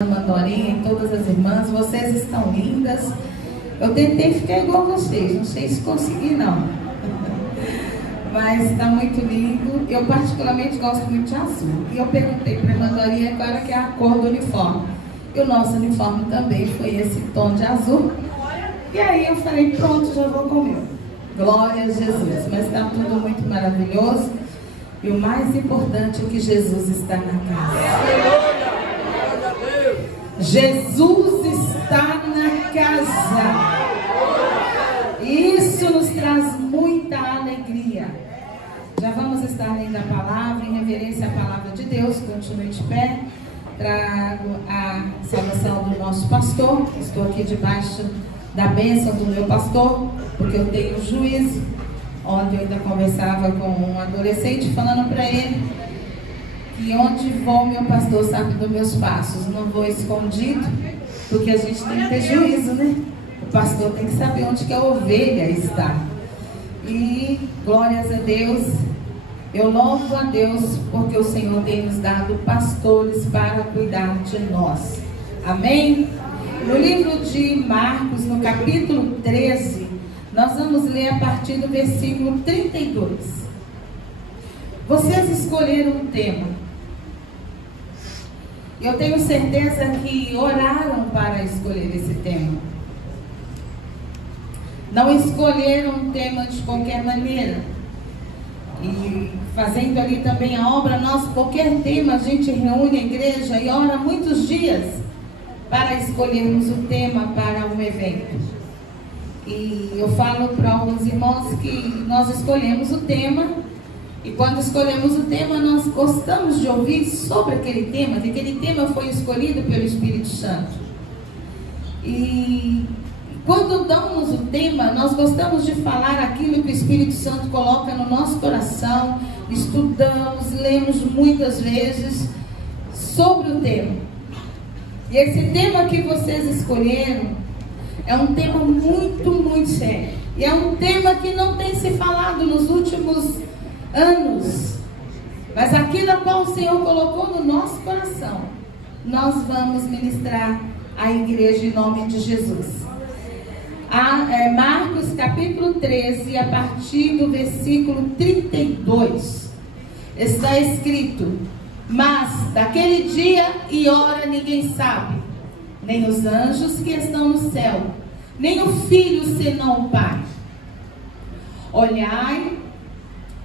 Mandorinha e todas as irmãs, vocês estão lindas. Eu tentei ficar igual a vocês, não sei se consegui não. Mas está muito lindo. Eu particularmente gosto muito de azul. E eu perguntei para a Mandorinha qual era que é a cor do uniforme. E o nosso uniforme também foi esse tom de azul. E aí eu falei, pronto, já vou comer. Glória a Jesus. Mas está tudo muito maravilhoso. E o mais importante é que Jesus está na casa. Jesus está na casa. Isso nos traz muita alegria. Já vamos estar lendo a palavra, em reverência à palavra de Deus. Continue de pé. Trago a saudação do nosso pastor. Estou aqui debaixo da bênção do meu pastor, porque eu tenho juízo. Ontem eu ainda conversava com um adolescente, falando para ele que onde vou, meu pastor sabe dos meus passos. Não vou escondido, porque a gente tem que ter juízo, né? O pastor tem que saber onde que a ovelha está. E glórias a Deus, eu louvo a Deus, porque o Senhor tem nos dado pastores para cuidar de nós. Amém? No livro de Marcos, no capítulo 13, nós vamos ler a partir do versículo 32. Vocês escolheram um tema. Eu tenho certeza que oraram para escolher esse tema. Não escolheram um tema de qualquer maneira. E fazendo ali também a obra, qualquer tema, a gente reúne a igreja e ora muitos dias para escolhermos o tema para um evento. E eu falo para alguns irmãos que nós escolhemos o tema. E quando escolhemos o tema, nós gostamos de ouvir sobre aquele tema, que aquele tema foi escolhido pelo Espírito Santo. E quando damos o tema, nós gostamos de falar aquilo que o Espírito Santo coloca no nosso coração. Estudamos, lemos muitas vezes sobre o tema. E esse tema que vocês escolheram é um tema muito, muito sério. E é um tema que não tem se falado nos últimos anos, mas aquilo a qual o Senhor colocou no nosso coração, nós vamos ministrar à igreja em nome de Jesus. Marcos capítulo 13, a partir do versículo 32, está escrito: mas daquele dia e hora ninguém sabe, nem os anjos que estão no céu, nem o Filho senão o Pai. Olhai,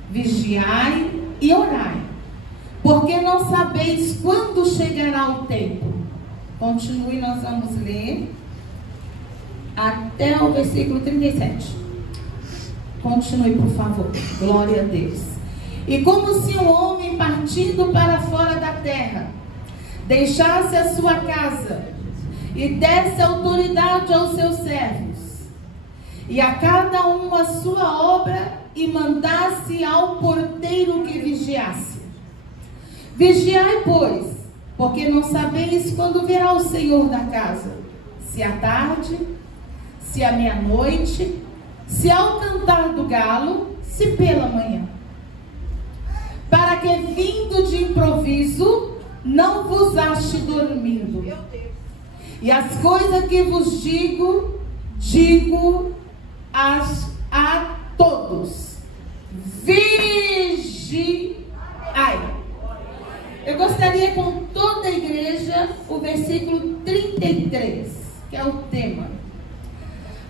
vigiai e orai, porque não sabeis quando chegará o tempo. Continue, nós vamos ler até o versículo 37. Continue, por favor. Glória a Deus. E como se um homem partindo para fora da terra deixasse a sua casa e desse autoridade aos seus servos, e a cada um a sua obra, e mandasse ao porteiro que vigiasse. Vigiai, pois, porque não sabeis quando virá o Senhor da casa, se à tarde, se à meia-noite, se ao cantar do galo, se pela manhã. Para que vindo de improviso, não vos ache dormindo. E as coisas que vos digo, a todos: vigiai. Eu gostaria com toda a igreja o versículo 33, que é o tema,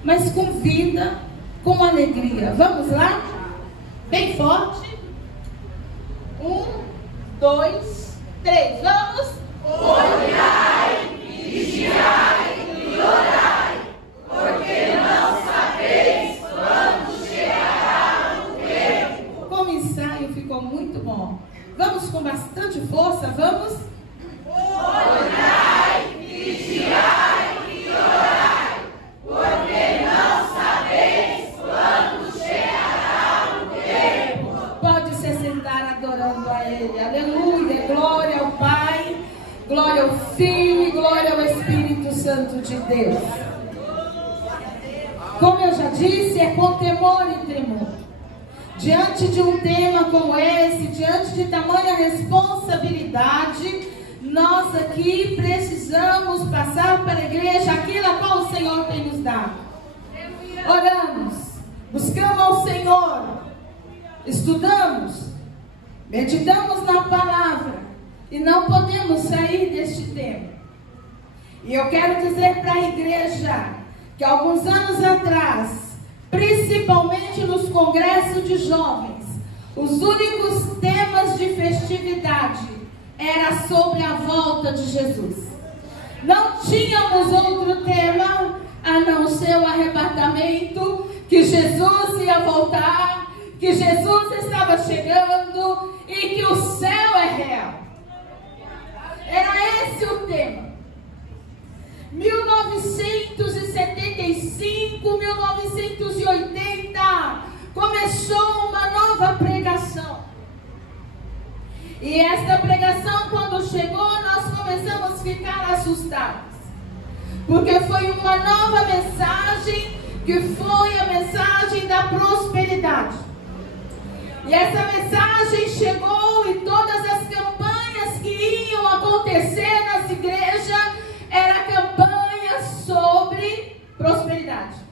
mas com vida, com alegria. Vamos lá? Bem forte. 1, 2, 3. Vamos. Olhai, vigiai e orai, porque não sabeis quando chegará o tempo. Como ensaio ficou muito bom. Vamos com bastante força, vamos? Olhai, vigiai e orai, porque não sabeis quando chegará o tempo. Pode se sentar adorando a Ele. Aleluia, glória ao Pai, glória ao Filho e glória ao Espírito Santo de Deus. Como eu já disse, é com temor e tremor. Diante de um tema como esse, diante de tamanha responsabilidade, nós aqui precisamos passar para a igreja aquilo a qual o Senhor tem nos dado. Oramos, buscamos ao Senhor, estudamos, meditamos na palavra e não podemos sair deste tema. E eu quero dizer para a igreja que alguns anos atrás, principalmente nos congressos de jovens, os únicos temas de festividade era sobre a volta de Jesus. Não tínhamos outro tema a não ser o arrebatamento, que Jesus ia voltar, que Jesus estava chegando e que o céu é real. Era esse o tema. 1975, 1980, começou uma nova pregação. E esta pregação, quando chegou, nós começamos a ficar assustados. Porque foi uma nova mensagem, que foi a mensagem da prosperidade. E essa mensagem chegou e todas as campanhas que iam acontecer nas igrejas era campanha sobre prosperidade.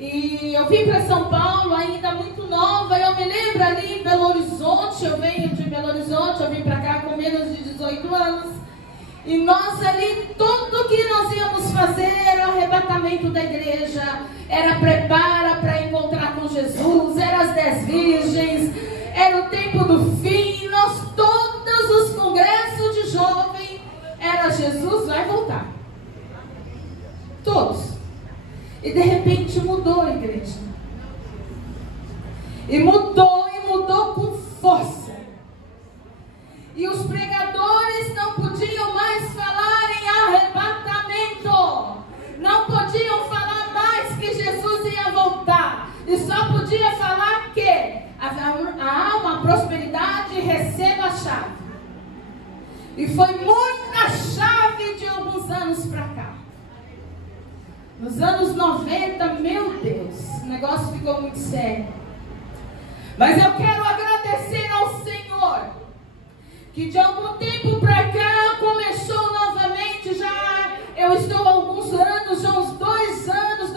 E eu vim para São Paulo ainda muito nova. Eu me lembro ali em Belo Horizonte. Eu venho de Belo Horizonte. Eu vim para cá com menos de 18 anos. E nós ali, tudo que nós íamos fazer era o arrebatamento da igreja. Era prepara para encontrar com Jesus. Era as 10 virgens. Era o tempo do fim. Nós, todos os congressos de jovens, era Jesus vai voltar. Todos. E de repente mudou a igreja. E mudou com força. E os pregadores não podiam mais falar em arrebatamento. Não podiam falar mais que Jesus ia voltar. E só podia falar que há uma prosperidade, receba a chave. E foi muita chave de alguns anos para cá. Nos anos 90, meu Deus, o negócio ficou muito sério. Mas eu quero agradecer ao Senhor, que de algum tempo para cá começou novamente. Já eu estou há alguns anos, já uns 2 anos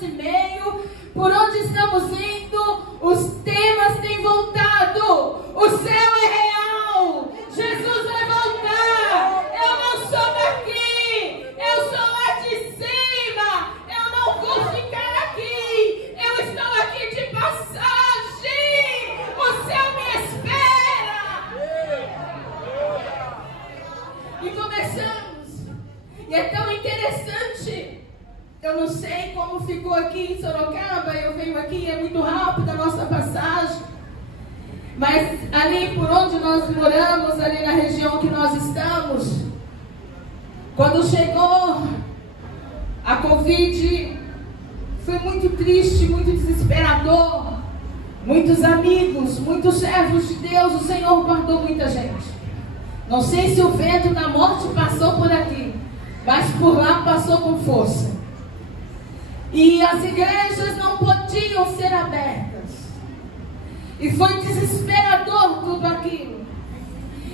e meio, por onde estamos indo, os temas têm voltado. O céu é real, Jesus vai voltar. Eu não sou daqui, eu sou lá de cima. Eu não vou ficar aqui, eu estou aqui de passagem. O céu me espera. E começamos. E é tão interessante. Eu não sei como ficou aqui em Sorocaba. Eu venho aqui, é muito rápida a nossa passagem. Mas ali por onde nós moramos, ali na região que nós estamos, quando chegou a Covid, foi muito triste, muito desesperador. Muitos amigos, muitos servos de Deus, o Senhor guardou muita gente. Não sei se o vento da morte passou por aqui, mas por lá passou com força. E as igrejas não podiam ser abertas. E foi desesperador tudo aquilo.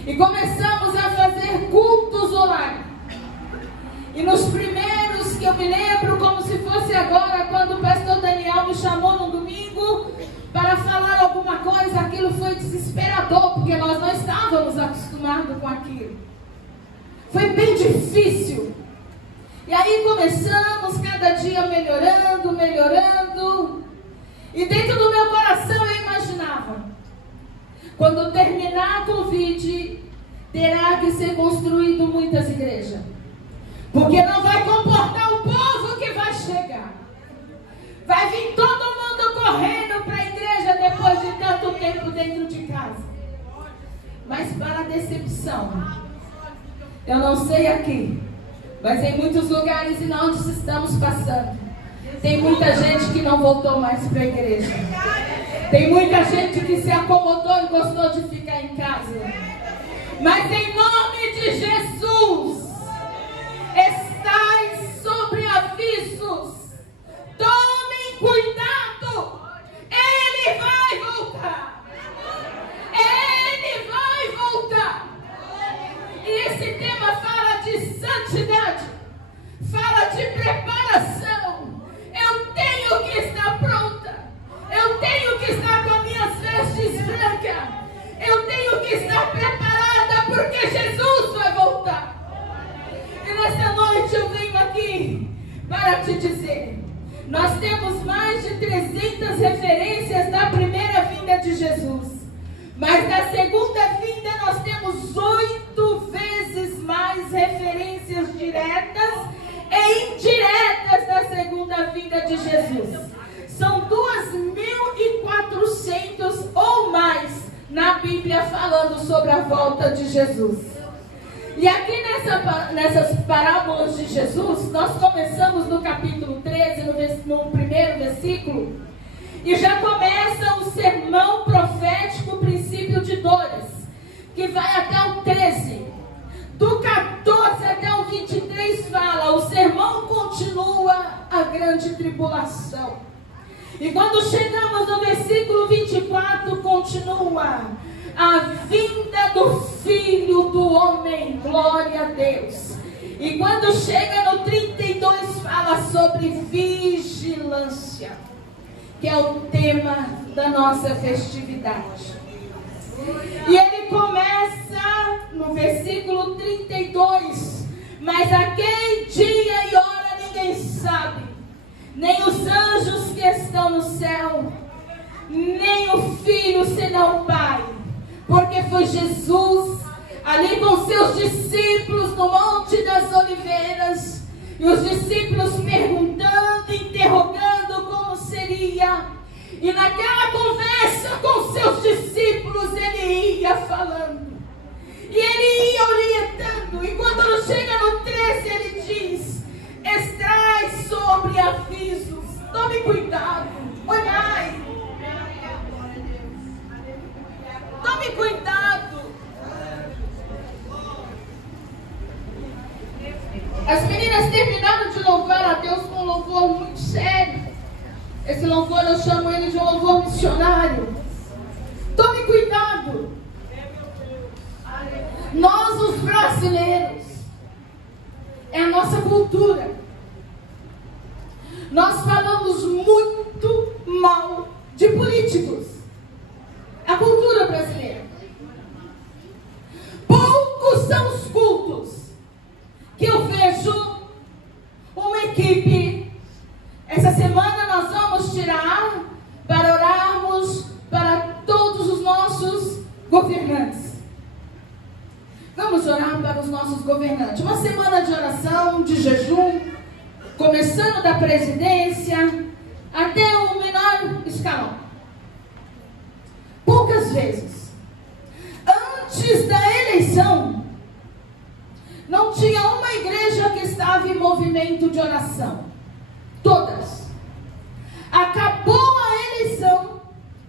E começamos a fazer cultos online. E nos primeiros que eu me lembro, como se fosse agora, quando o pastor Daniel me chamou no domingo para falar alguma coisa, aquilo foi desesperador, porque nós não estávamos acostumados com aquilo. Foi bem difícil. E aí começamos cada dia melhorando. E dentro do meu coração eu imaginava, quando terminar a Covid, terá que ser construído muitas igrejas. Porque não vai comportar o povo que vai chegar. Vai vir todo mundo correndo para a igreja depois de tanto tempo dentro de casa. Mas para a decepção, eu não sei aqui, mas em muitos lugares e onde estamos passando, tem muita gente que não voltou mais para a igreja. Tem muita gente que se acomodou e gostou de ficar em casa. Mas em nome de Jesus, estais sobre avisos. Tomem cuidado. Ele vai voltar. Ele vai voltar. santidade, fala de preparação. Eu tenho que estar pronta, eu tenho que estar com as minhas vestes brancas, eu tenho que estar preparada, porque Jesus vai voltar. E nessa noite eu venho aqui para te dizer, nós temos mais de 300 referências da primeira vinda de Jesus, mas da segunda vinda nós temos 8 vezes mais referências diretas e indiretas da segunda vinda de Jesus. São 2.400 ou mais na Bíblia falando sobre a volta de Jesus. E aqui nessas parábolas de Jesus, nós começamos no capítulo 13, no primeiro versículo, e já começa o sermão profético, princípio de dores, que vai até o 13. Do 14 até o 23 fala, o sermão continua a grande tribulação. E quando chegamos no versículo 24, continua a vinda do Filho do Homem, glória a Deus. E quando chega no 32, fala sobre vigilância, que é o tema da nossa festividade. E ele começa no versículo 32, mas aquele dia e hora ninguém sabe, nem os anjos que estão no céu, nem o Filho senão o Pai, porque foi Jesus ali com seus discípulos no Monte das Oliveiras, e os discípulos perguntando, interrogando como seria, e naquela conversa com seus discípulos ele ia falando, e ele ia orientando, e quando chega no 13 ele diz, extrai sobre avisos, tome cuidado, olhai, tome cuidado. As meninas terminaram de louvar a Deus com um louvor muito sério. Esse louvor eu chamo ele de um louvor missionário. Tome cuidado. Nós, os brasileiros, é a nossa cultura. Nós falamos muito mal de políticos. A cultura brasileira. Poucos são os cultos que eu vejo uma equipe. Essa semana nós vamos tirar para orarmos para todos os nossos governantes. Vamos orar para os nossos governantes. Uma semana de oração, de jejum, começando da presidência até o menor escalão. Poucas vezes, antes da eleição, não tinha uma igreja que estava em movimento de oração. Todas. Acabou a eleição,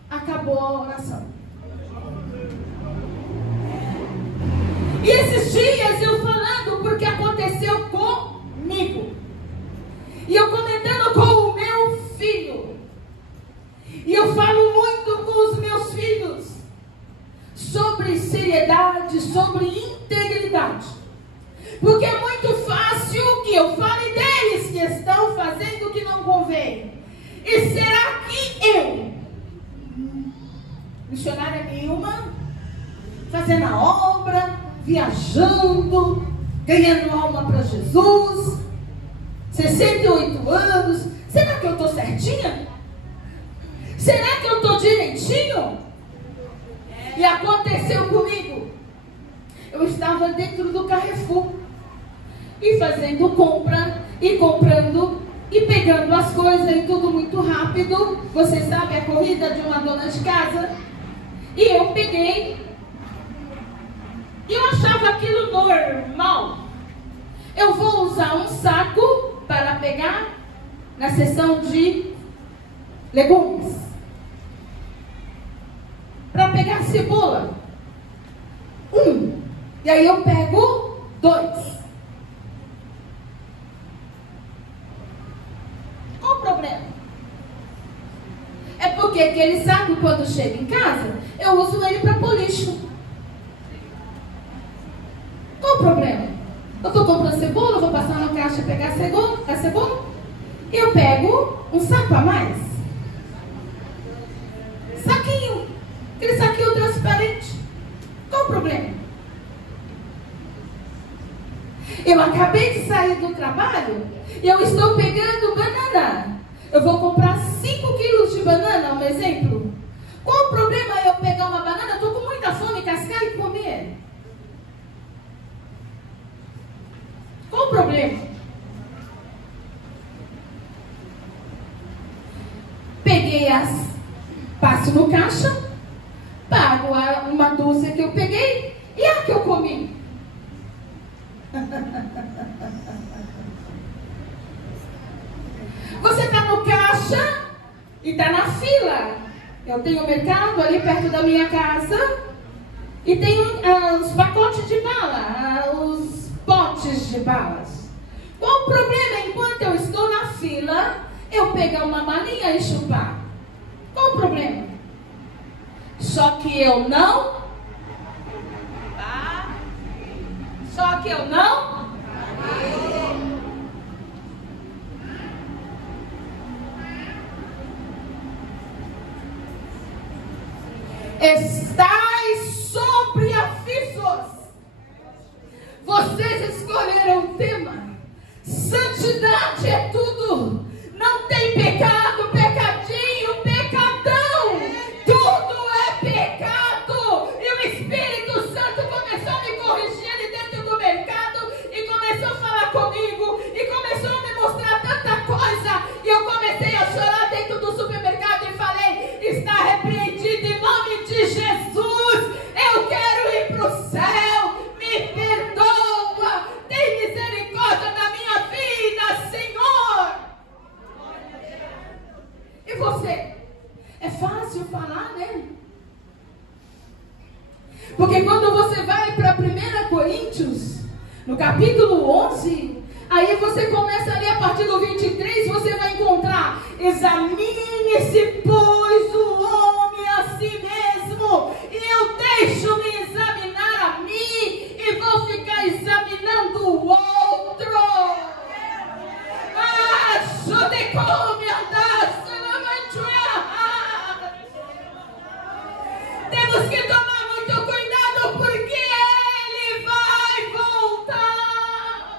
acabou a oração. E esses dias eu falando porque aconteceu comigo. E eu comentando com o meu filho. E eu falo muito com os meus filhos sobre seriedade, sobre integridade. Porque é muito fácil que eu fale deles que estão fazendo o que não convém. E será que eu, missionária nenhuma, fazendo a obra, viajando, ganhando alma para Jesus, 68 anos, será que eu estou certinha? Será que eu estou direitinho? E aconteceu comigo. Eu estava dentro do Carrefour e fazendo compra e comprando e pegando as coisas e tudo muito rápido. Você sabe a corrida de uma dona de casa. E eu peguei e eu achava aquilo normal. Eu vou usar um saco para pegar na seção de legumes, para pegar cebola, e aí eu pego 2. Qual o problema? É porque aquele saco, quando chega em casa, eu uso ele para pôr lixo. Qual o problema? Eu estou comprando cebola, vou passar na caixa e pegar a cebola. Eu pego um saco a mais. Saquinho. Aquele saquinho transparente. Qual o problema? Eu acabei de sair do trabalho e eu estou pegando banana. Eu vou comprar 5 quilos de banana, um exemplo. Qual o problema eu pegar uma banana? Estou com muita fome, cascar e comer. Qual o problema? Peguei passo no caixa, pago uma dúzia que eu peguei e a que eu comi. Você está no caixa e está na fila. Eu tenho um mercado ali perto da minha casa e tem os pacotes de bala, os potes de balas. Qual o problema enquanto eu estou na fila, eu pegar uma balinha e chupar? Qual o problema? Só que eu não. Só que eu não. Estais sobre aflições. Vocês escolheram o tema. Santidade é tudo. Não tem pecado, pecadinho, pecadão. Tudo é pecado. E o Espírito Santo começou a me corrigir ali dentro do mercado e começou a falar comigo e começou a me mostrar tanta coisa. E eu comecei a chorar dentro do supermercado e falei: está repreendido em nome de Jesus. Eu quero ir para o céu. Me perdoa. Tem misericórdia da minha vida, Senhor. E você? É fácil falar, né? Porque quando você vai para 1 Coríntios, no capítulo 11, aí você começa ali a partir do 23, você vai encontrar: examine-se, pois, o homem a si mesmo, e eu deixo-me examinar a mim, e vou ficar examinando o outro. Só de come andar. Temos que tomar muito cuidado, porque Ele vai voltar.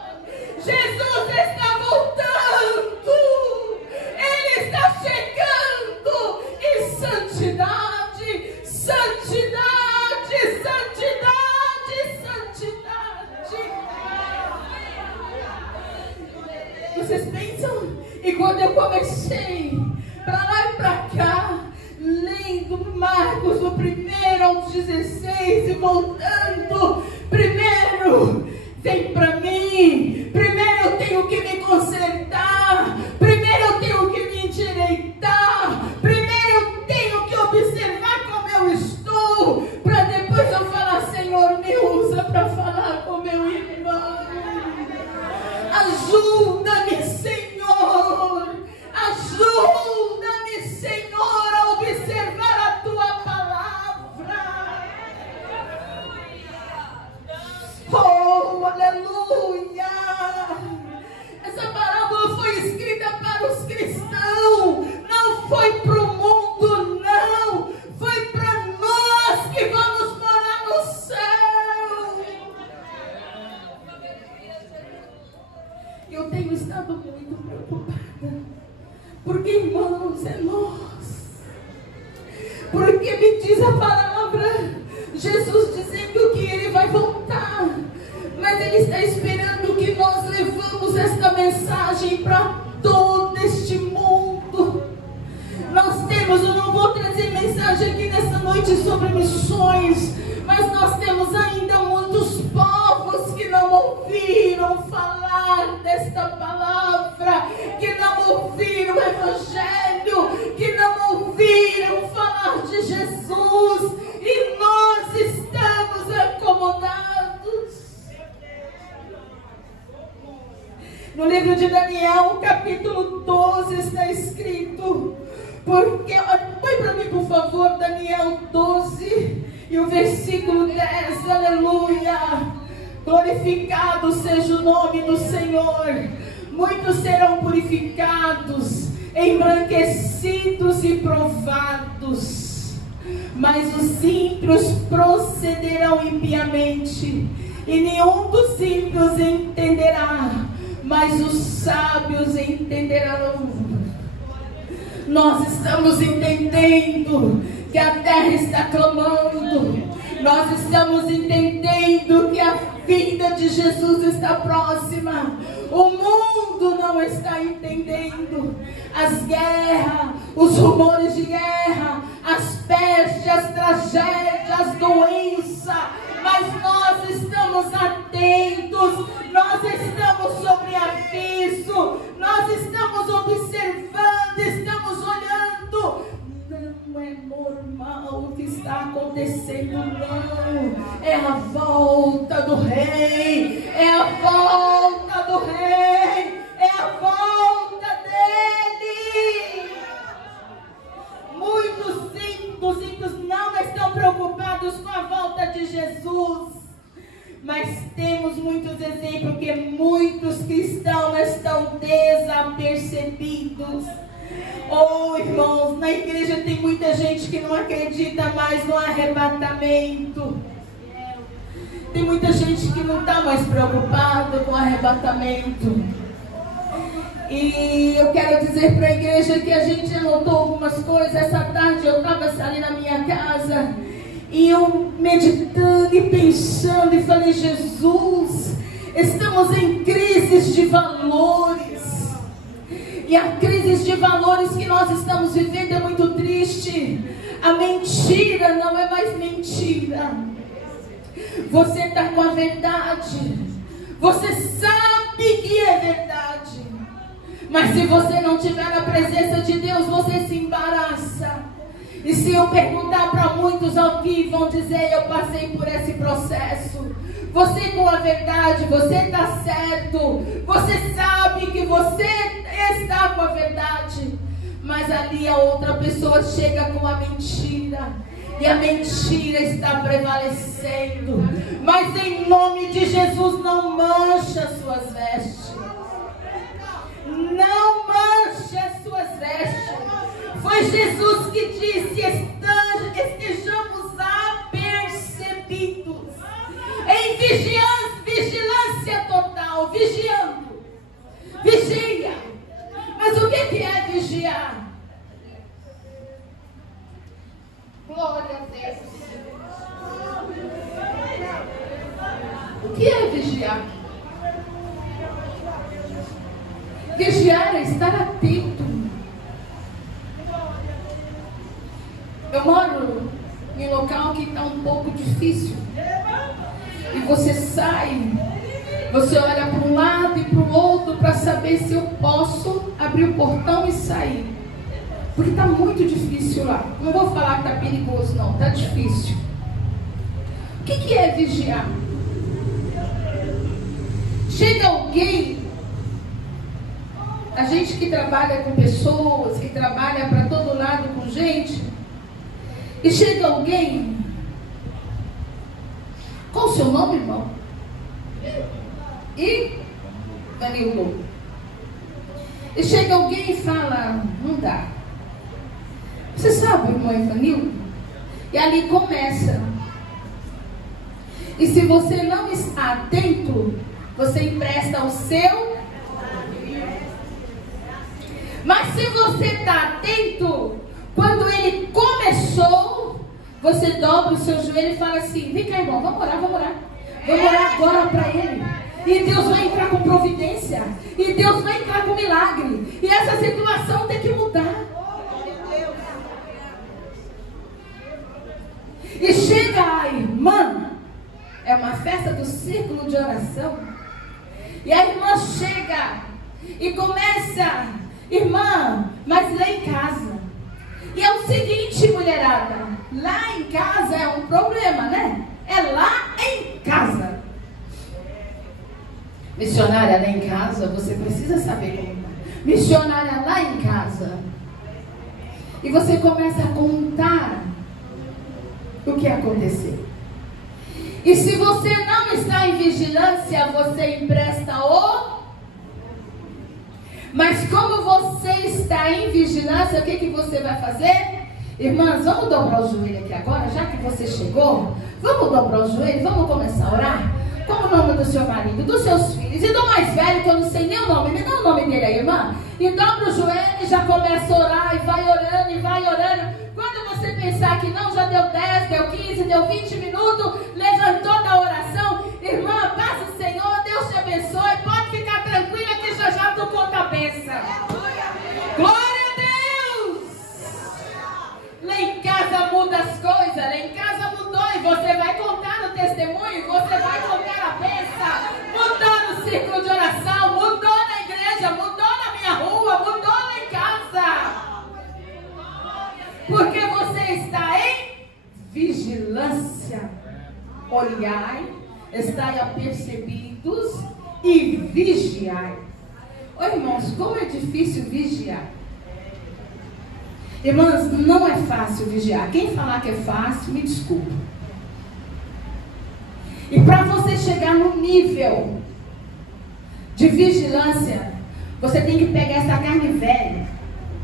Jesus está voltando. Ele está chegando. E santidade, santidade, santidade, santidade. Vocês pensam? E quando eu comecei para lá e para cá, lendo Marcos, do 1 ao 16 e voltando, primeiro vem para mim, primeiro eu tenho que me consertar, primeiro eu tenho que me endireitar, primeiro eu tenho que observar como eu estou, para depois eu falar: Senhor, me usa para falar com meu irmão. Ajuda-me, Senhor, ajuda-me, Senhor, a observar a Tua palavra. Oh, aleluia! Essa parábola foi escrita para os cristãos, não foi para o mundo, não, foi para nós que vamos morar no céu. Eu tenho estado muito preocupada, porque, irmãos, é nós. Porque me diz a palavra, Jesus dizendo que Ele vai voltar, mas Ele está esperando que nós levamos esta mensagem para todo este mundo. Nós temos, eu não vou trazer mensagem aqui nessa noite sobre missões, mas nós temos ainda muitos povos que não ouviram falar desta palavra, que não ouviram o Evangelho, que não ouviram falar de Jesus, e nós estamos acomodados. No livro de Daniel, capítulo 12, está escrito, porque, põe para mim por favor, Daniel 12, e o versículo 10, aleluia. Glorificado seja o nome do Senhor. Muitos serão purificados, embranquecidos e provados, mas os ímpios procederão impiamente, e nenhum dos ímpios entenderá, mas os sábios entenderão. Nós estamos entendendo que a terra está clamando, nós estamos entendendo que a vinda de Jesus está próxima. O mundo não está entendendo. As guerras, os rumores de guerra, as pestes, as tragédias, as doenças, mas nós estamos atentos, nós estamos sobre aviso, nós estamos observando, estamos olhando. Não é normal o que está acontecendo, não. É a volta do Rei, é a volta do Rei, é a volta dele. Muitos dos ímpios não estão preocupados com a volta de Jesus, mas temos muitos exemplos que muitos cristãos estão desapercebidos. Oh, irmãos, na igreja tem muita gente que não acredita mais no arrebatamento. Tem muita gente que não está mais preocupada com o arrebatamento. E eu quero dizer para a igreja que a gente anotou algumas coisas. Essa tarde eu estava ali na minha casa e eu meditando e pensando e falei: Jesus, estamos em crises de valores. E a crise de valores que nós estamos vivendo é muito triste. A mentira não é mais mentira. Você está com a verdade. Você sabe que é verdade. Mas se você não estiver na presença de Deus, você se embaraça. E se eu perguntar para muitos aqui, vão dizer: eu passei por esse processo. Você com a verdade, você está certo. Você sabe que você está com a verdade. Mas ali a outra pessoa chega com a mentira. E a mentira está prevalecendo. Mas em nome de Jesus, não manche as suas vestes. Não manche as suas vestes. Foi Jesus que disse: estejamos apercebidos. Em vigilância total. Vigiando. Vigia. Mas o que é vigiar? Glória a Deus. O que é vigiar? Vigiar é estar atento. Eu moro em um local que está um pouco difícil. E você sai, você olha para um lado e para o outro para saber se eu posso abrir o portão e sair. Porque está muito difícil lá. Não vou falar que está perigoso, não. Está difícil. O que é vigiar? Chega alguém, a gente que trabalha com pessoas, que trabalha para todo lado com gente, e chega alguém. Qual o seu nome, irmão? E Danilo. E chega alguém e fala: não dá. Você sabe, irmão Evanildo? E ali começa. E se você não está atento, você empresta o seu. Mas se você está atento, quando ele começou, você dobra o seu joelho e fala assim: vem cá, irmão, vamos orar, vamos orar. Vamos orar agora para ele. E Deus vai entrar com providência. E Deus vai entrar com milagre. E essa situação tem que mudar. E chega a irmã, é uma festa do círculo de oração. E a irmã chega e começa: irmã, mas lá em casa. E é o seguinte, mulherada, lá em casa é um problema, né? É lá em casa. Missionária lá em casa, você precisa saber como. Missionária lá em casa. E você começa a contar o que aconteceu. E se você não está em vigilância, você empresta o... Mas como você está em vigilância, o que você vai fazer? Irmãs, vamos dobrar o joelho aqui agora, já que você chegou. Vamos dobrar o joelho, vamos começar a orar. Qual o nome do seu marido, dos seus filhos e do mais velho, que eu não sei nem o nome. Me dá o nome dele aí, irmã. E dobra o joelho e já começa a orar. E vai orando, e vai orando. Quando você pensar que não, já deu 10, deu 15, deu 20 minutos, levantou da oração. Irmã, paz do Senhor, Deus te abençoe. Pode ficar tranquila que já tocou a cabeça. Glória a Deus! Lá em casa muda as coisas. Lá em casa mudou. E você vai contar no testemunho. Você vai contar a bênção. Mudou no círculo de oração. Mudou na igreja. Mudou na minha rua. Mudou lá em casa. Porque você está em vigilância. Olhai, estai apercebidos e vigiai. Ô irmãos, como é difícil vigiar. Irmãs, não é fácil vigiar. Quem falar que é fácil, me desculpa. E para você chegar no nível de vigilância, você tem que pegar essa carne velha.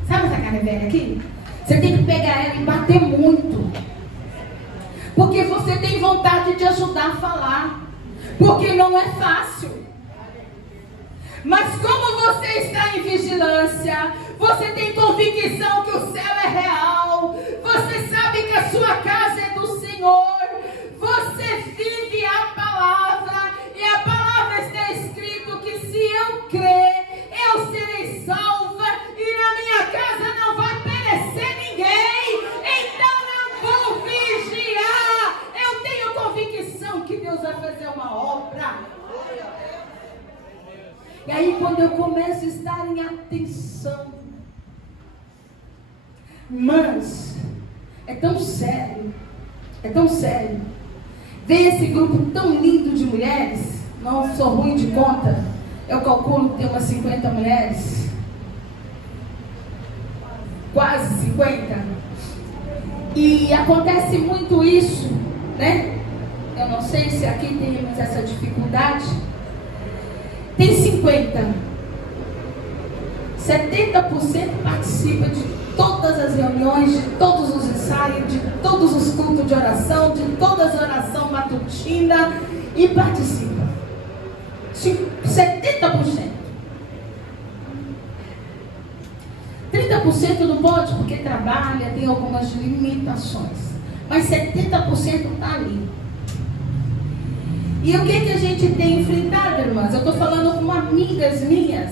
Sabe essa carne velha aqui? Você tem que pegar ela e bater muito. Porque você tem vontade de ajudar a falar. Porque não é fácil. Mas como você está em vigilância, você tem convicção que o céu é real. Você sabe que a sua casa é do Senhor. Você vive a palavra. E a palavra está escrito que se eu crer, eu serei salva. E na minha casa não vai perecer ninguém. Então eu vou vigiar. Eu tenho convicção que Deus vai fazer uma obra. E aí quando eu começo a estar em atenção, irmãs, é tão sério, ver esse grupo tão lindo de mulheres. Não sou ruim de conta, eu calculo que tem umas 50 mulheres, quase 50, e acontece muito isso, né? Eu não sei se aqui temos essa dificuldade. Tem 50, 70% participa de todas as reuniões, de todos os ensaios, de todos os cultos de oração, de todas as orações matutinas e participa. 70%. 30% não pode porque trabalha, tem algumas limitações. Mas 70% está ali. E o que a gente tem enfrentado, irmãs? Eu estou falando com amigas minhas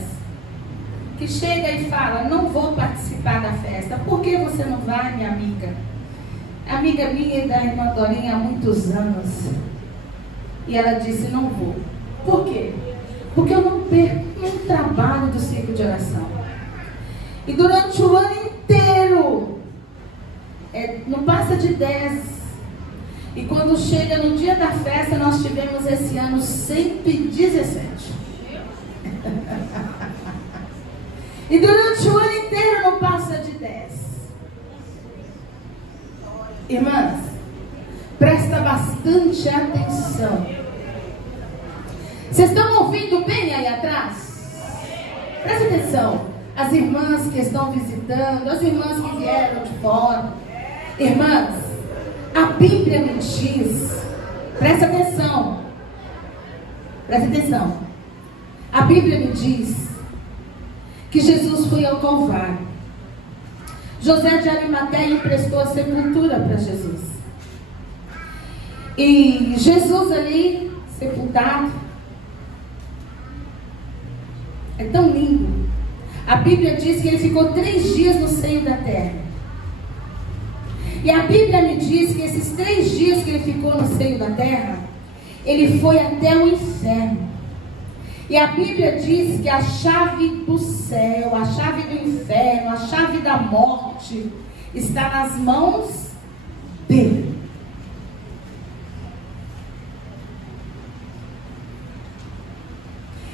que chega e fala: não vou participar da festa. Por que você não vai, minha amiga? Amiga minha da irmã Dorinha há muitos anos. E ela disse: não vou. Por quê? Porque eu não perco um trabalho do ciclo de oração. E durante o ano inteiro, não passa de 10. E quando chega no dia da festa, nós tivemos esse ano 117. E durante o ano inteiro não passa de 10. Irmãs, presta bastante atenção. Vocês estão ouvindo bem aí atrás? Presta atenção. As irmãs que estão visitando, as irmãs que vieram de fora. Irmãs, a Bíblia me diz, presta atenção, a Bíblia me diz que Jesus foi ao Calvário. José de Arimateia emprestou a sepultura para Jesus. E Jesus ali, sepultado, é tão lindo. A Bíblia diz que ele ficou 3 dias no seio da terra. E a Bíblia me diz que esses 3 dias que ele ficou no seio da terra, ele foi até o inferno. E a Bíblia diz que a chave do céu, a chave do inferno, a chave da morte está nas mãos dele.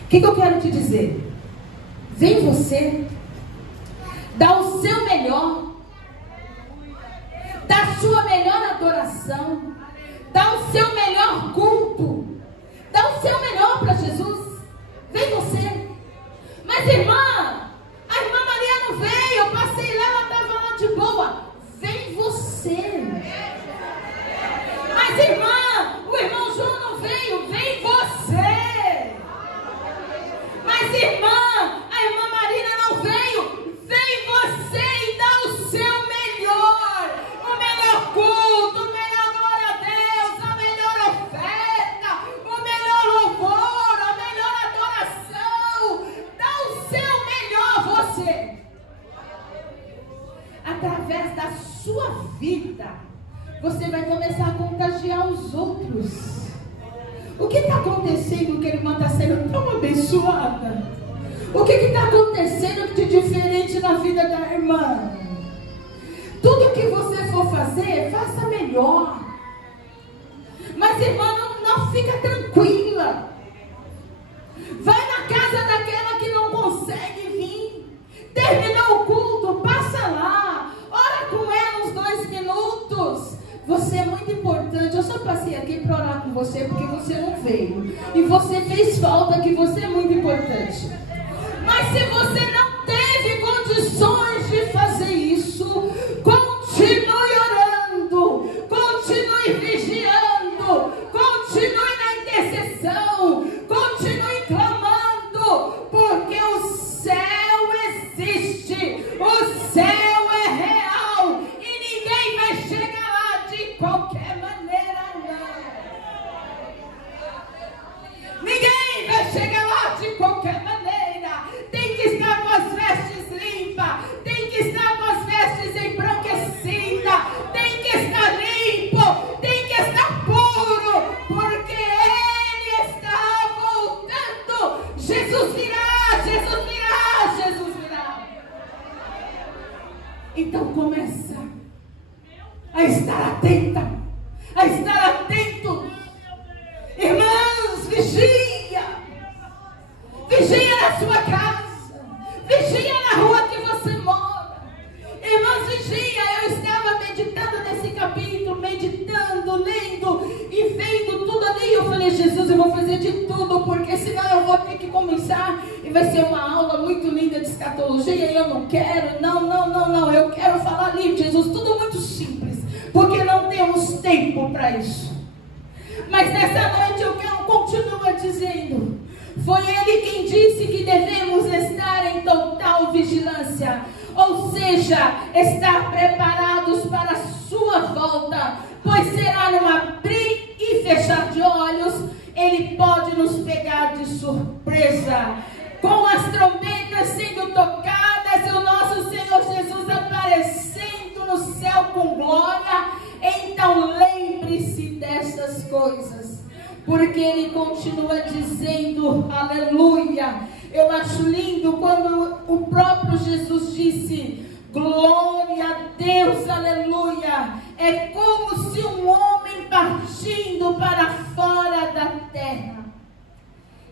O que eu quero te dizer? Vem você, dá o seu melhor, da sua melhor adoração, Dá o seu melhor culto. Dá o seu melhor para Jesus. Vem você. Mas irmã, a irmã Maria não veio. Eu passei lá, ela estava lá de boa. Vem você. Mas irmã, o irmão João não veio. Vem você. Mas irmã, a irmã Marina não veio. Vem você e dá o seu melhor. O melhor culto, o melhor glória a Deus, a melhor oferta, o melhor louvor, a melhor adoração. Dá o seu melhor você. Através da sua vida, você vai começar a contagiar os outros. O que está acontecendo que a irmã está sendo tão abençoada? O que está acontecendo de diferente na vida da irmã? Tudo que você for fazer, faça melhor. Mas irmã, não fica tranquila. Vai na casa daquela que não consegue vir. Terminou o culto, passa lá. Ora com ela uns 2 minutos. Você é muito importante. Eu só passei aqui para orar com você porque você não veio. E você fez falta, que você é muito importante. Mas se você não teve condições de fazer isso, continue orando, continue vigiando, continue na intercessão, continue clamando, porque o céu existe, o céu é real e ninguém vai chegar lá de qualquer maneira, não. Ninguém vai chegar lá de qualquer maneira. Tem que estar com as vestes limpas, tem que estar com as vestes embranquecidas, tem que estar limpo, tem que estar puro, porque Ele está voltando. Jesus virá, Jesus virá, Jesus virá. Então começa a estar atenta, a estar atento. Irmãos, vigia. Vigia na sua casa. Vigia na rua que você mora. Irmãos, vigia. Eu estava meditando nesse capítulo, meditando, lendo e vendo tudo ali. Eu falei, Jesus, eu vou fazer de tudo, porque senão eu vou ter que começar e vai ser uma aula muito linda de escatologia. E eu não quero, não. Eu quero falar ali, Jesus, tudo muito simples, porque não temos tempo para isso. Mas nessa noite eu continuo dizendo, foi Ele quem disse que devemos estar em total vigilância, ou seja, estar preparados para a sua volta, pois será num abrir e fechar de olhos. Ele pode nos pegar de surpresa, com as trombetas sendo tocadas e o nosso Senhor Jesus aparecendo no céu com glória. Então lembre-se dessas coisas, porque Ele continua dizendo, aleluia. Eu acho lindo quando o próprio Jesus disse, glória a Deus, aleluia. É como se um homem partindo para fora da terra,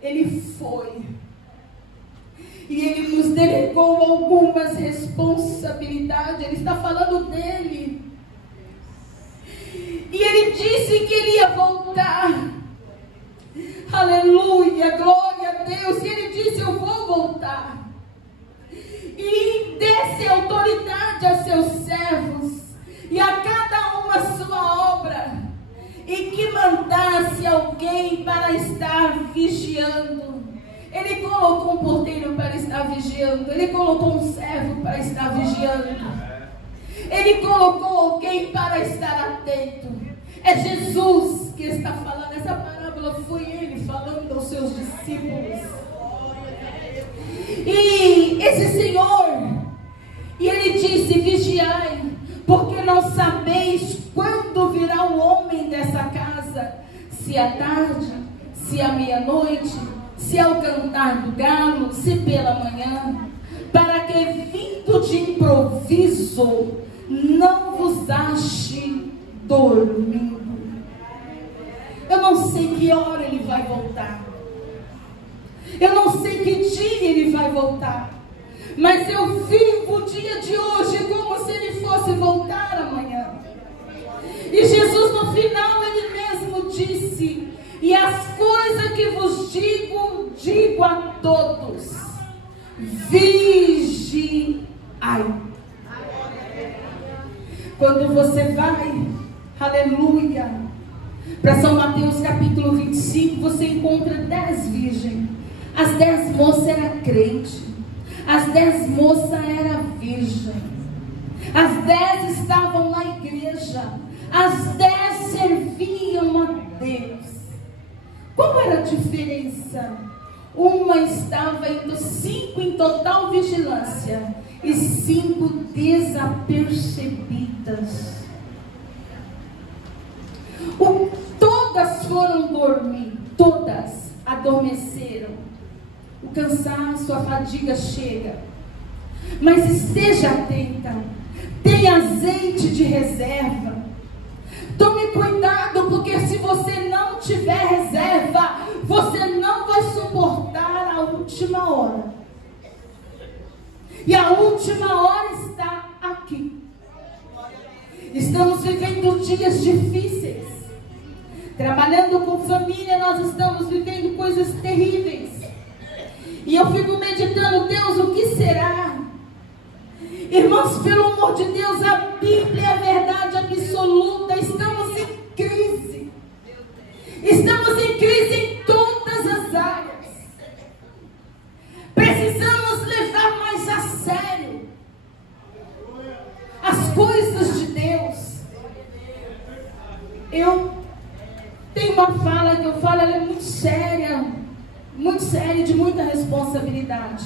Ele foi e Ele nos delegou algumas responsabilidades. Ele está falando dele. E Ele disse que Ele ia voltar. Aleluia, glória a Deus. E Ele disse, eu vou voltar. E desse autoridade aos seus servos, e a cada uma a sua obra, e que mandasse alguém para estar vigiando. Ele colocou um porteiro para estar vigiando. Ele colocou um servo para estar vigiando. Ele colocou alguém para estar atento. É Jesus que está falando. Essa parábola foi Ele falando aos seus discípulos. E esse Senhor, e Ele disse, vigiai, porque não sabeis quando virá o homem dessa casa, se à tarde, se à meia-noite, se ao cantar do galo, se pela manhã, para que vindo de improviso não vos ache dormindo. Eu não sei que hora Ele vai voltar, eu não sei que dia Ele vai voltar, mas eu vivo o dia de hoje como se Ele fosse voltar amanhã. E Jesus no final Ele mesmo E as coisas que vos digo, digo a todos: vigiai. Quando você vai, aleluia, para São Mateus capítulo 25, você encontra 10 virgens. As 10 moças eram crentes. As 10 moças eram virgens. As 10 estavam na igreja. As 10 serviam a Deus. Qual era a diferença? Uma estava indo 5 em total vigilância e 5 desapercebidas. Todas foram dormir, todas adormeceram. O cansaço, a fadiga chega. Mas esteja atenta. Tenha azeite de reserva. Tome cuidado, porque se você não tiver reserva, você não vai suportar a última hora. E a última hora está aqui. Estamos vivendo dias difíceis. Trabalhando com família, nós estamos vivendo coisas terríveis. E eu fico meditando: Deus, o que será? Irmãos, pelo amor de Deus, a Bíblia é a verdade absoluta. Estamos em crise. Estamos em crise em todas as áreas. Precisamos levar mais a sério as coisas de Deus. Eu tenho uma fala que eu falo, ela é muito séria, de muita responsabilidade.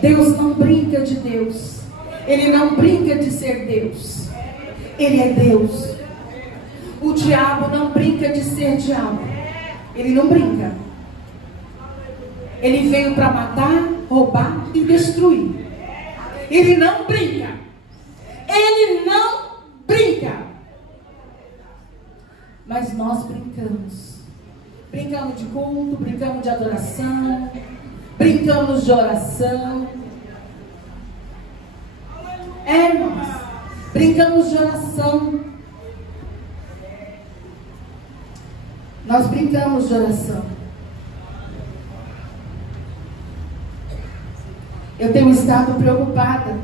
Deus não brinca de Deus. Ele não brinca de ser Deus. Ele é Deus. O diabo não brinca de ser diabo. Ele não brinca. Ele veio para matar, roubar e destruir. Ele não brinca. Ele não brinca. Mas nós brincamos. Brincamos de culto, brincamos de adoração, brincamos de oração. Irmãos, brincamos de oração. Nós brincamos de oração. Eu tenho estado preocupada.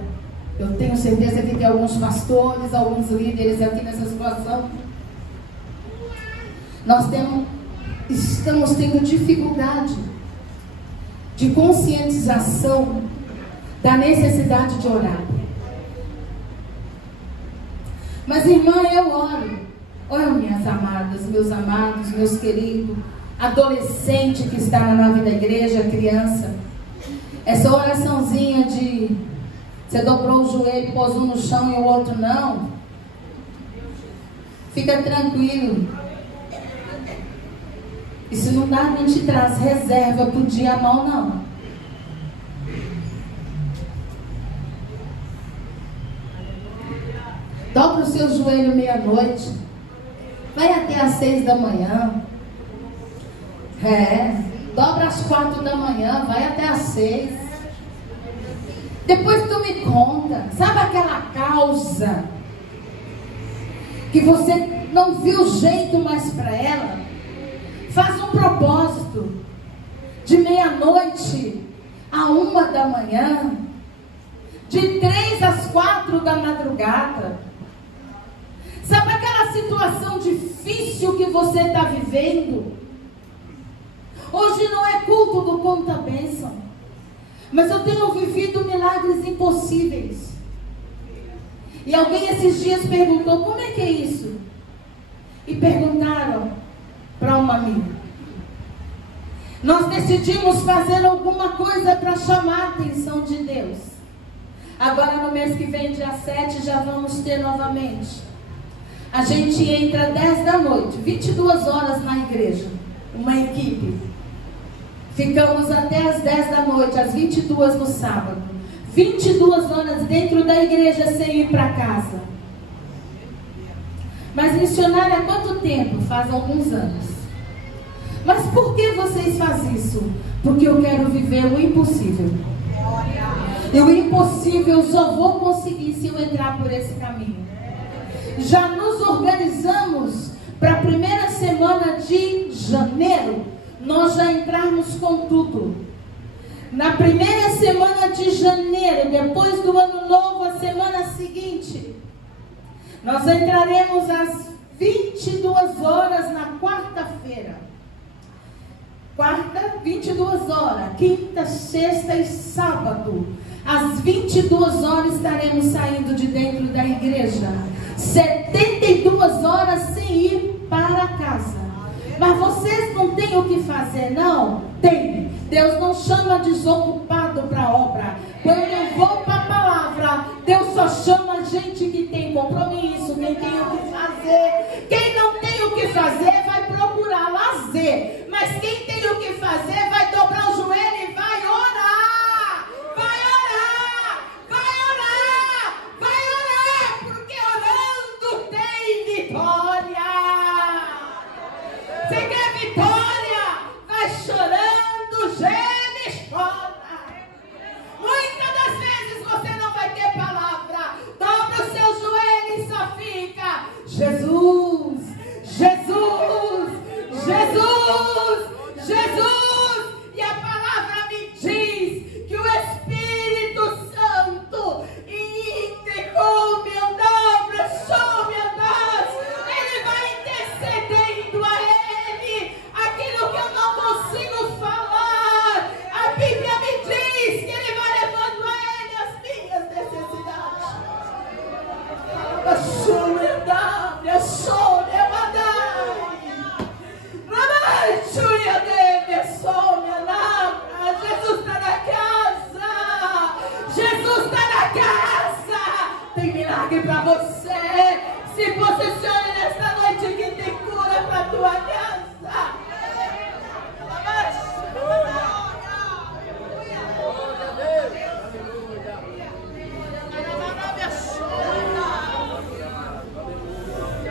Eu tenho certeza que tem alguns pastores, alguns líderes aqui nessa situação. Nós estamos tendo dificuldade de conscientização da necessidade de orar. Mas, irmã, eu oro. Olha, minhas amadas, meus amados, meus queridos, adolescente que está na nave da igreja, criança. Essa oraçãozinha de você dobrou o joelho, pôs um no chão e o outro não. Fica tranquilo. Isso não dá, não te traz reserva para o dia mal, não. Dobra o seu joelho meia-noite. Vai até às 6 da manhã. Dobra às 4 da manhã. Vai até às 6. Depois tu me conta. Sabe aquela causa que você não viu jeito mais para ela? Faz um propósito de meia-noite a 1 da manhã, de 3 às 4 da madrugada. Sabe aquela situação difícil que você está vivendo? Hoje não é culto do Conta Bênção, mas eu tenho vivido milagres impossíveis. E alguém esses dias perguntou: como é que é isso? E perguntaram para uma amiga. Nós decidimos fazer alguma coisa para chamar a atenção de Deus. Agora no mês que vem, dia 7, já vamos ter novamente. A gente entra 10 da noite, 22 horas na igreja, uma equipe. Ficamos até as 10 da noite, às 22 no sábado. 22 horas dentro da igreja sem ir para casa. Mas missionária há quanto tempo? Faz alguns anos. Mas por que vocês fazem isso? Porque eu quero viver o impossível. E o impossível eu só vou conseguir se eu entrar por esse caminho. Já nos organizamos para a primeira semana semana de janeiro, nós já entrarmos com tudo. Na primeira semana de janeiro, depois do ano novo, a semana seguinte, nós entraremos às 22 horas na quarta-feira. Quarta, 22 horas. Quinta, sexta e sábado. Às 22 horas estaremos saindo de dentro da igreja. 72 horas sem ir para casa. Mas vocês não têm o que fazer, não? Tem. Deus não chama desocupado para a obra. Quando eu vou para a palavra, Deus só chama gente que tem compromisso, quem tem o que fazer. Quem não tem o que fazer vai procurar lazer. Mas quem tem o que fazer vai dobrar o joelho e vai orar. Vai orar, vai orar, vai orar, porque orando tem vitória. Você quer vitória? Vai chorando, geme e chora. Muitas das vezes você não vai ter palavra. Dobra o seu joelho e só fica: Jesus, Jesus, Jesus, Jesus. E a palavra me diz que o Espírito Santo indicou meu nome, sou meu Deus. Ele vai intercedendo a Ele aquilo que eu não consigo falar. A Bíblia me diz que Ele vai levando a Ele as minhas necessidades. Eu sou meu Deus, eu sou meu Deus. Jesus está na casa. Jesus está na casa. Tem milagre para você. Se posicione nesta noite que tem cura para a tua casa.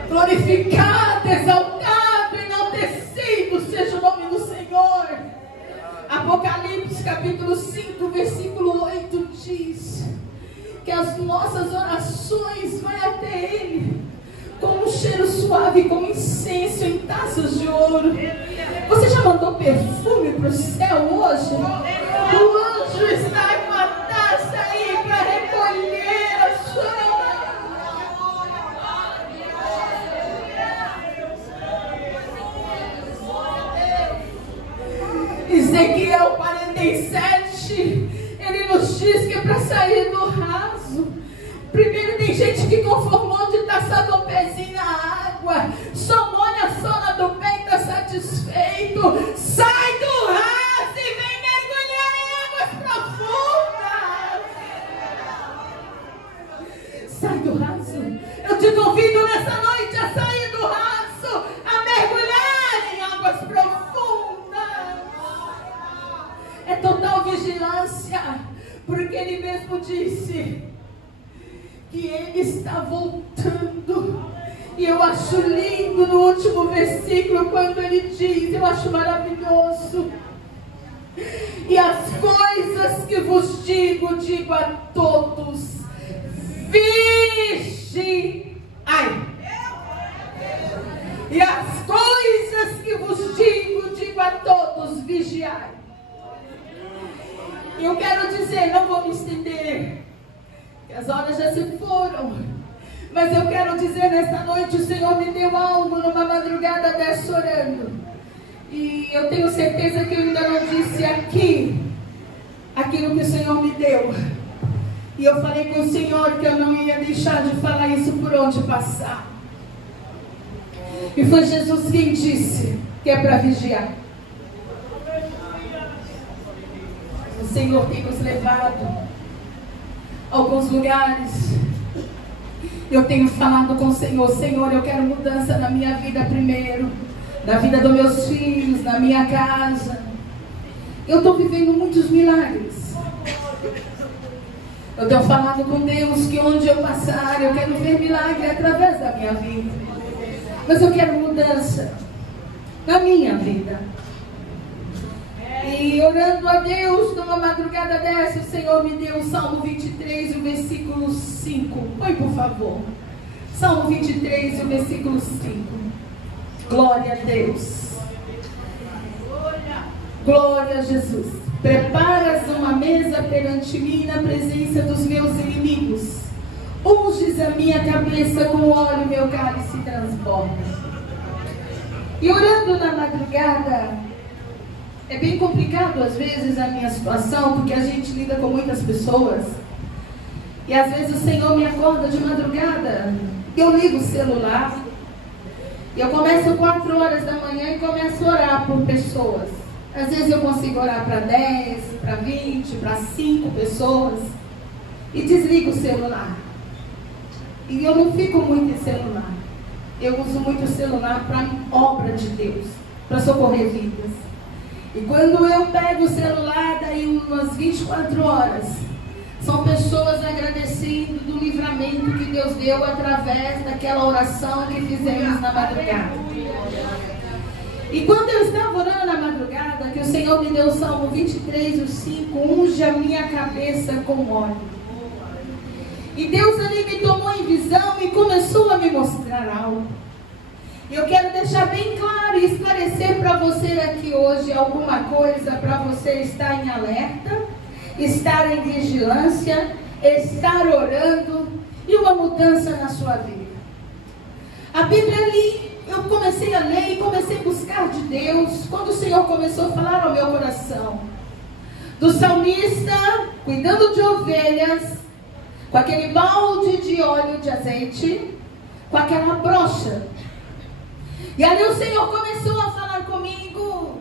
Glorificado, exaltado, enaltecido seja o nome do Senhor. Apocalipse capítulo 5, versículo 8 diz que as nossas orações vão até Ele como um cheiro suave, como incenso em taças de ouro. Você já mandou perfume para o céu hoje? O anjo está com a taça aí para recolher a sua. Ezequiel 47, ele nos diz que é para sair do raso. Primeiro tem gente que conformou de estar só com o pezinho na água, só molha a sola do pé e está satisfeito. Sai do raso e vem mergulhar em águas profundas. Sai do raso. Eu te convido nessa noite a sair do raso, a mergulhar em águas profundas. É total vigilância, porque Ele mesmo disse que Ele está voltando. E eu acho lindo no último versículo quando Ele diz, eu acho maravilhoso: e as coisas que vos digo, digo a todos, vigiai. E as coisas que vos digo a todos, vigiai. Eu quero dizer, não vou me estender, que as horas já se foram, mas eu quero dizer nesta noite, o Senhor me deu algo numa madrugada dessa orando, e eu tenho certeza que eu ainda não disse aqui aquilo que o Senhor me deu, e eu falei com o Senhor que eu não ia deixar de falar isso por onde passar, e foi Jesus quem disse que é para vigiar. O Senhor tem nos levado a alguns lugares. Eu tenho falado com o Senhor: Senhor, eu quero mudança na minha vida primeiro, na vida dos meus filhos, na minha casa. Eu estou vivendo muitos milagres. Eu tenho falado com Deus que onde eu passar, eu quero ver milagre através da minha vida. Mas eu quero mudança na minha vida. E orando a Deus numa madrugada dessa, o Senhor me deu o Salmo 23, o versículo 5. Põe, por favor. Salmo 23, o versículo 5. Glória a Deus. Glória a Jesus. Preparas uma mesa perante mim na presença dos meus inimigos. Unges a minha cabeça com óleo, meu cálice transborda. E orando na madrugada, é bem complicado às vezes a minha situação, porque a gente lida com muitas pessoas. E às vezes o Senhor me acorda de madrugada, eu ligo o celular, e eu começo 4 horas da manhã e começo a orar por pessoas. Às vezes eu consigo orar para 10, para 20, para 5 pessoas, e desligo o celular. E eu não fico muito em celular. Eu uso muito o celular para obra de Deus, para socorrer vidas. E quando eu pego o celular, daí umas 24 horas, são pessoas agradecendo do livramento que Deus deu através daquela oração que fizemos na madrugada. E quando eu estava orando na madrugada, que o Senhor me deu o Salmo 23, o 5, unge a minha cabeça com óleo. E Deus ali me tomou em visão e começou a me mostrar algo. E eu quero deixar bem claro e esclarecer para você aqui hoje alguma coisa para você estar em alerta, estar em vigilância, estar orando e uma mudança na sua vida. A Bíblia ali, eu comecei a ler e comecei a buscar de Deus, quando o Senhor começou a falar ao meu coração. Do salmista, cuidando de ovelhas, com aquele balde de óleo de azeite, com aquela brocha. E ali o Senhor começou a falar comigo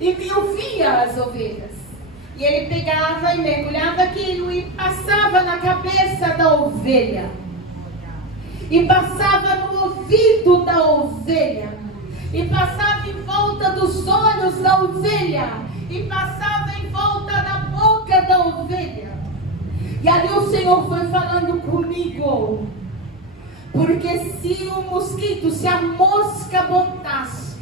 e me ouvia as ovelhas. E ele pegava e mergulhava aquilo e passava na cabeça da ovelha. E passava no ouvido da ovelha. E passava em volta dos olhos da ovelha. E passava em volta da boca da ovelha. E ali o Senhor foi falando comigo. Porque se o mosquito, se a mosca botasse,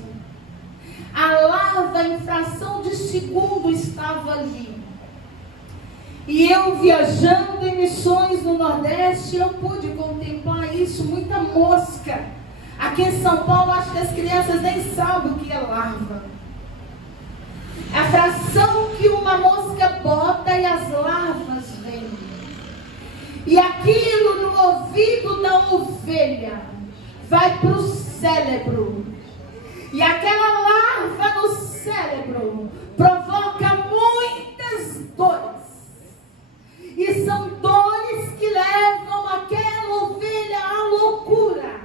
a larva em fração de segundo estava ali. E eu viajando em missões no Nordeste, eu pude contemplar isso, muita mosca. Aqui em São Paulo, acho que as crianças nem sabem o que é larva. A fração que uma mosca bota e as larvas vêm. E aquilo no ouvido da ovelha vai para o cérebro. E aquela larva no cérebro provoca muitas dores. E são dores que levam aquela ovelha à loucura.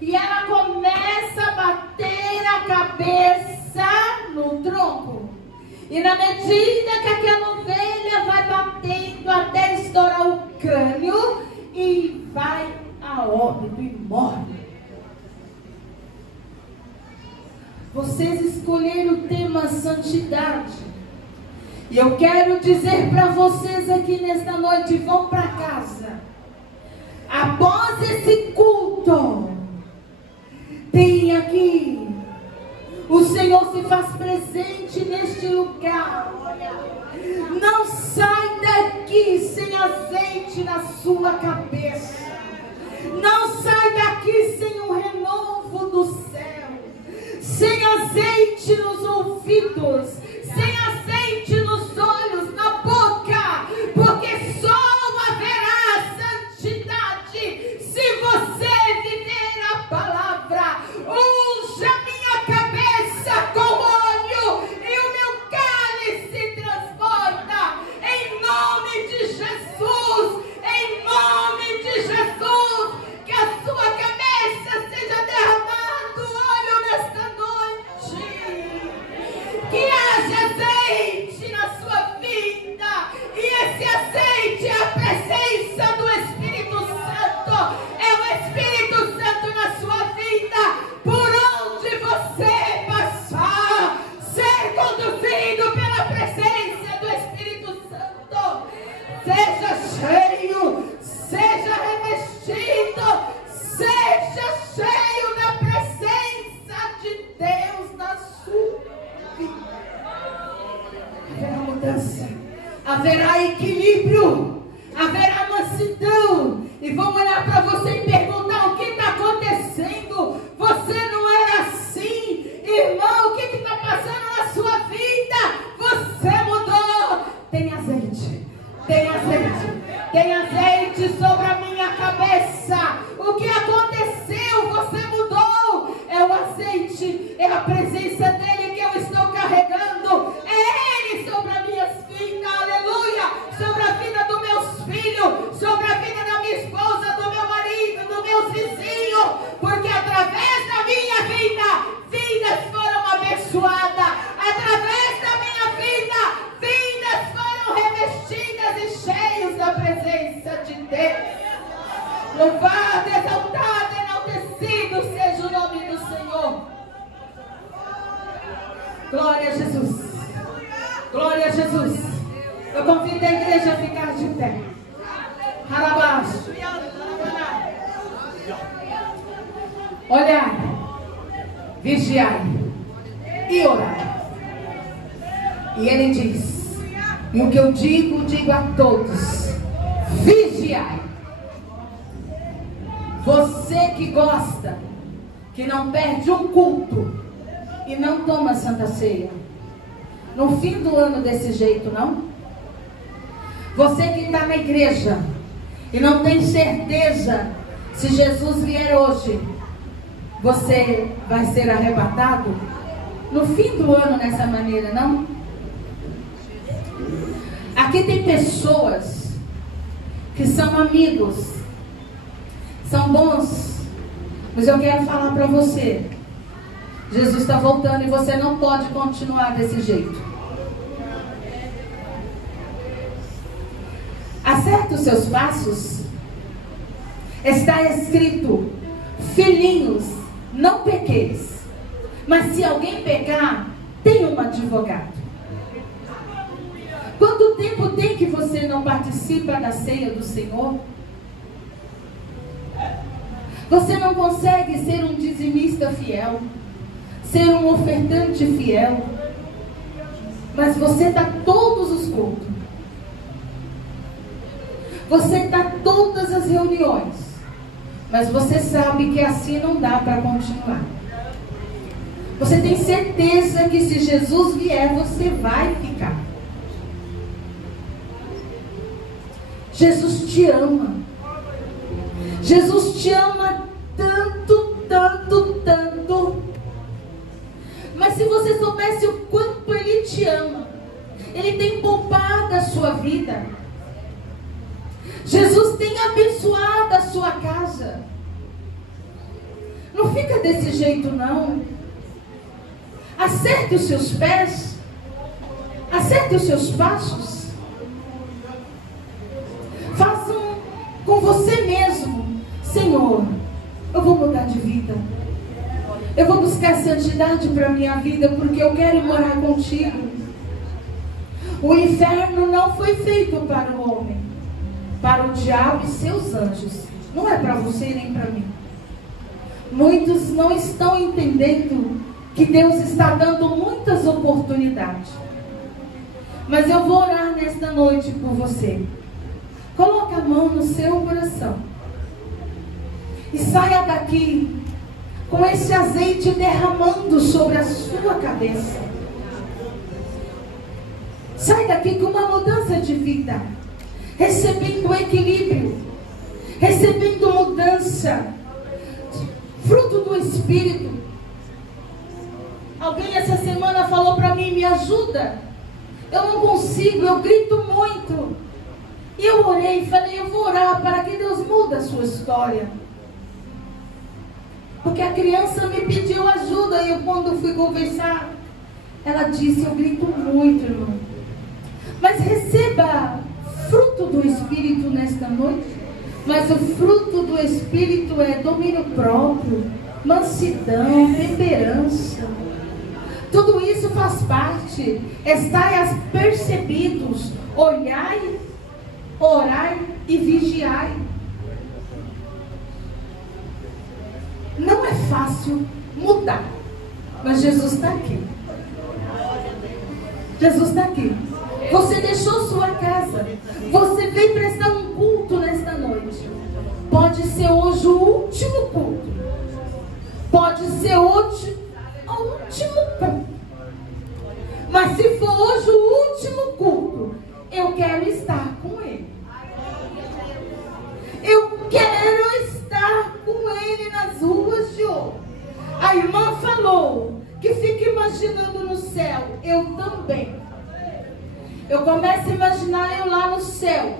E ela começa a bater a cabeça no tronco. E na medida que aquela ovelha vai batendo até estourar o crânio, e vai a óbito e morre. Vocês escolheram o tema santidade. E eu quero dizer para vocês aqui nesta noite, vão para casa. Após esse culto, tem aqui, o Senhor se faz presente neste lugar. Não sai daqui sem azeite na sua cabeça. Não sai daqui sem um renovo do céu. Sem azeite nos ouvidos. Sem azeite nos olhos, na boca. Porque só haverá santidade se você viver a palavra. Unja minha cabeça com óleo e o meu cálice transborda. Em nome de Jesus. Em nome de Jesus. Que a sua cabeça seja derramado óleo nesta noite. Que haja azeite na sua vida. E esse azeite é a presença do Espírito Santo. É o Espírito Santo na sua vida. Por onde você passar, ser conduzido pela presença do Espírito Santo. Seja cheio, seja revestido, seja cheio da presença de Deus na sua vida. Haverá mudança, haverá equilíbrio, haverá vão olhar para você e perguntar o que está acontecendo. Você não era Louvado, exaltado, enaltecido seja o nome do Senhor. Glória a Jesus. Glória a Jesus. Eu convido a igreja a ficar de pé. Harabaixo. Olhai, vigiai e orai. E ele diz, e o que eu digo a todos: vigiai. Você que gosta, que não perde um culto e não toma Santa Ceia, no fim do ano desse jeito, não? Você que está na igreja e não tem certeza se Jesus vier hoje, você vai ser arrebatado no fim do ano nessa maneira, não? Aqui tem pessoas que são amigos, são bons, mas eu quero falar para você: Jesus está voltando e você não pode continuar desse jeito. Acerte os seus passos. Está escrito: filhinhos, não pequeis, mas se alguém pecar, tem um advogado. Quanto tempo tem que você não participa da ceia do Senhor? Você não consegue ser um dizimista fiel, ser um ofertante fiel, mas você dá todos os cultos, você dá todas as reuniões, mas você sabe que assim não dá para continuar. Você tem certeza que se Jesus vier, você vai ficar. Jesus te ama. Jesus te ama tanto, tanto, tanto. Mas se você soubesse o quanto Ele te ama, Ele tem poupado a sua vida. Jesus tem abençoado a sua casa. Não fica desse jeito, não. Acerte os seus pés. Acerte os seus passos. Faça com você mesmo: Senhor, eu vou mudar de vida. Eu vou buscar santidade para a minha vida, porque eu quero morar contigo. O inferno não foi feito para o homem, para o diabo e seus anjos. Não é para você nem para mim. Muitos não estão entendendo que Deus está dando muitas oportunidades. Mas eu vou orar nesta noite por você. Coloque a mão no seu coração e saia daqui com esse azeite derramando sobre a sua cabeça. Sai daqui com uma mudança de vida, recebendo equilíbrio, recebendo mudança, fruto do Espírito. Alguém essa semana falou para mim: me ajuda, eu não consigo, eu grito muito. E eu orei e falei: eu vou orar para que Deus mude a sua história. Porque a criança me pediu ajuda e eu, quando fui conversar, ela disse: eu grito muito, irmão. Mas receba fruto do Espírito nesta noite. Mas o fruto do Espírito é domínio próprio, mansidão, temperança. Tudo isso faz parte. Estai percebidos, olhai, orai e vigiai. Não é fácil mudar, mas Jesus está aqui. Jesus está aqui. Você deixou sua casa, você veio prestar um culto nesta noite. Pode ser hoje o último culto, pode ser hoje o último culto, mas se for hoje o último culto, eu quero estar com Ele. Eu quero estar com Ele nas ruas de ouro. A irmã falou que fica imaginando no céu. Eu também. Eu começo a imaginar eu lá no céu,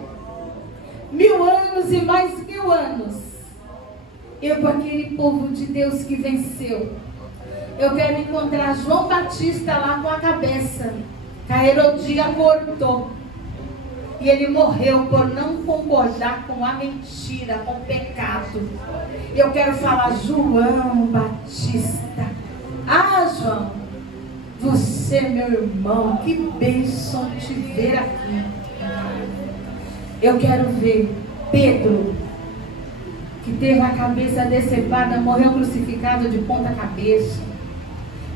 1000 anos e mais 1000 anos. Eu com aquele povo de Deus que venceu. Eu quero encontrar João Batista lá com a cabeça que a Herodia cortou. E ele morreu por não concordar com a mentira, com o pecado. Eu quero falar, João Batista. Ah, João, você, meu irmão, que bênção te ver aqui. Eu quero ver Pedro, que teve a cabeça decepada, morreu crucificado de ponta cabeça.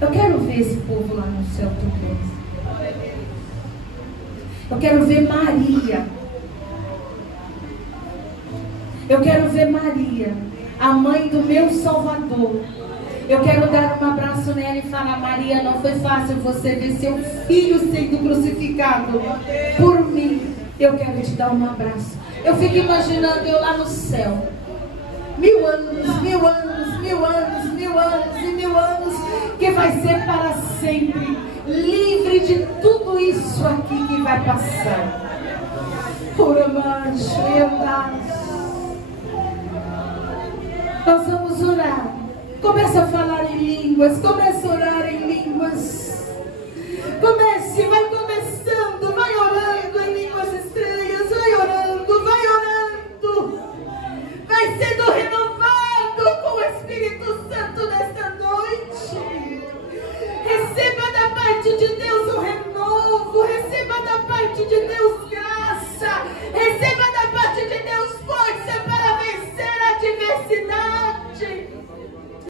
Eu quero ver esse povo lá no céu também. Eu quero ver Maria. Eu quero ver Maria, a mãe do meu Salvador. Eu quero dar um abraço nela e falar, Maria, não foi fácil você ver seu filho sendo crucificado por mim. Eu quero te dar um abraço. Eu fico imaginando eu lá no céu. 1000 anos, 1000 anos, 1000 anos, 1000 anos e 1000 anos, que vai ser para sempre. Livre de tudo isso aqui que vai passar. Nós vamos orar. Começa a falar em línguas. Começa a orar em línguas. Comece, vai